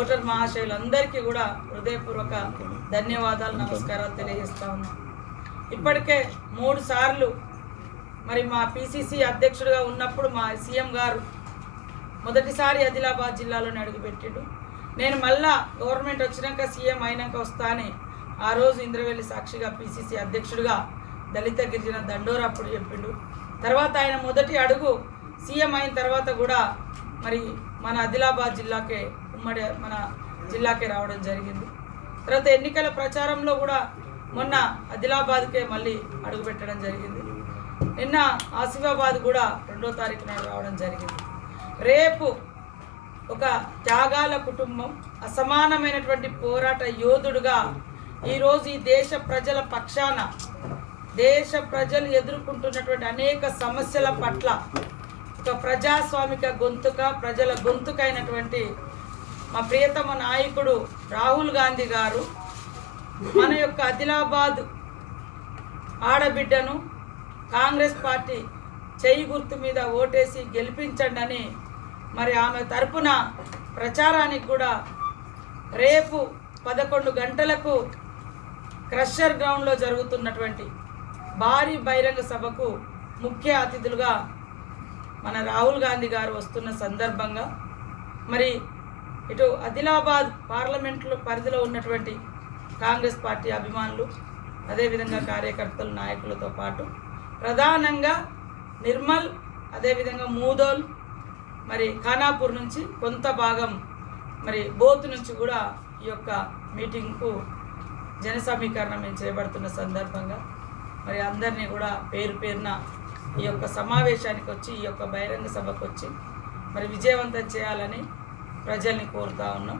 Voter మహాశయులందరికీ కూడా హృదయపూర్వక ధన్యవాదాలు నమస్కారాలు తెలియజేస్తా ఉన్నాం. ఇప్పటికే మూడు సార్లు మరి మా పిసిసి అధ్యక్షుడిగా ఉన్నప్పుడు మా సీఎం గారు మొదటిసారి ఆదిలాబాద్ జిల్లాలోనే అడుగుపెట్టిండు. నేను మళ్ళా గవర్నమెంట్ వచ్చినాక సీఎం అయినాక వస్తానే ఆ రోజు ఇంద్రవెల్లి సాక్షిగా పిసిసి అధ్యక్షుడిగా దళిత గిరిజన దండోరా అప్పుడు చెప్పిండు. తర్వాత ఆయన మొదటి అడుగు సీఎం అయిన తర్వాత కూడా మరి మన ఆదిలాబాద్ జిల్లాకే ఉమ్మడి మన జిల్లాకే రావడం జరిగింది. తర్వాత ఎన్నికల ప్రచారంలో కూడా మొన్న ఆదిలాబాద్కే మళ్ళీ అడుగుపెట్టడం జరిగింది. నిన్న ఆసిఫాబాద్ కూడా రెండో తారీఖు నాడు రావడం జరిగింది. రేపు ఒక త్యాగాల కుటుంబం అసమానమైనటువంటి పోరాట యోధుడుగా ఈరోజు ఈ దేశ ప్రజల పక్షాన దేశ ప్రజలు ఎదుర్కొంటున్నటువంటి అనేక సమస్యల పట్ల ఒక ప్రజాస్వామిక గొంతుక ప్రజల గొంతుకైనటువంటి మా ప్రియతమ నాయకుడు రాహుల్ గాంధీ గారు మన యొక్క ఆదిలాబాద్ ఆడబిడ్డను కాంగ్రెస్ పార్టీ చేయి గుర్తు మీద ఓటేసి గెలిపించండి అని మరి ఆమె తరపున ప్రచారానికి కూడా రేపు పదకొండు గంటలకు క్రషర్ గ్రౌండ్లో జరుగుతున్నటువంటి భారీ బహిరంగ సభకు ముఖ్య అతిథులుగా మన రాహుల్ గాంధీ గారు వస్తున్న సందర్భంగా మరి ఇటు ఆదిలాబాద్ పార్లమెంట్లో పరిధిలో ఉన్నటువంటి కాంగ్రెస్ పార్టీ అభిమానులు అదేవిధంగా కార్యకర్తలు నాయకులతో పాటు ప్రధానంగా నిర్మల్ అదేవిధంగా మూదోల్ మరి ఖానాపూర్ నుంచి కొంత భాగం మరి బోత్ నుంచి కూడా ఈ యొక్క మీటింగ్కు జన సమీకరణ మేము చేపడుతున్న సందర్భంగా మరి అందరినీ కూడా పేరు పేరున ఈ యొక్క సమావేశానికి వచ్చి ఈ యొక్క బహిరంగ సభకు వచ్చి మరి విజయవంతం చేయాలని ప్రజల్ని కోరుతా ఉన్నాం.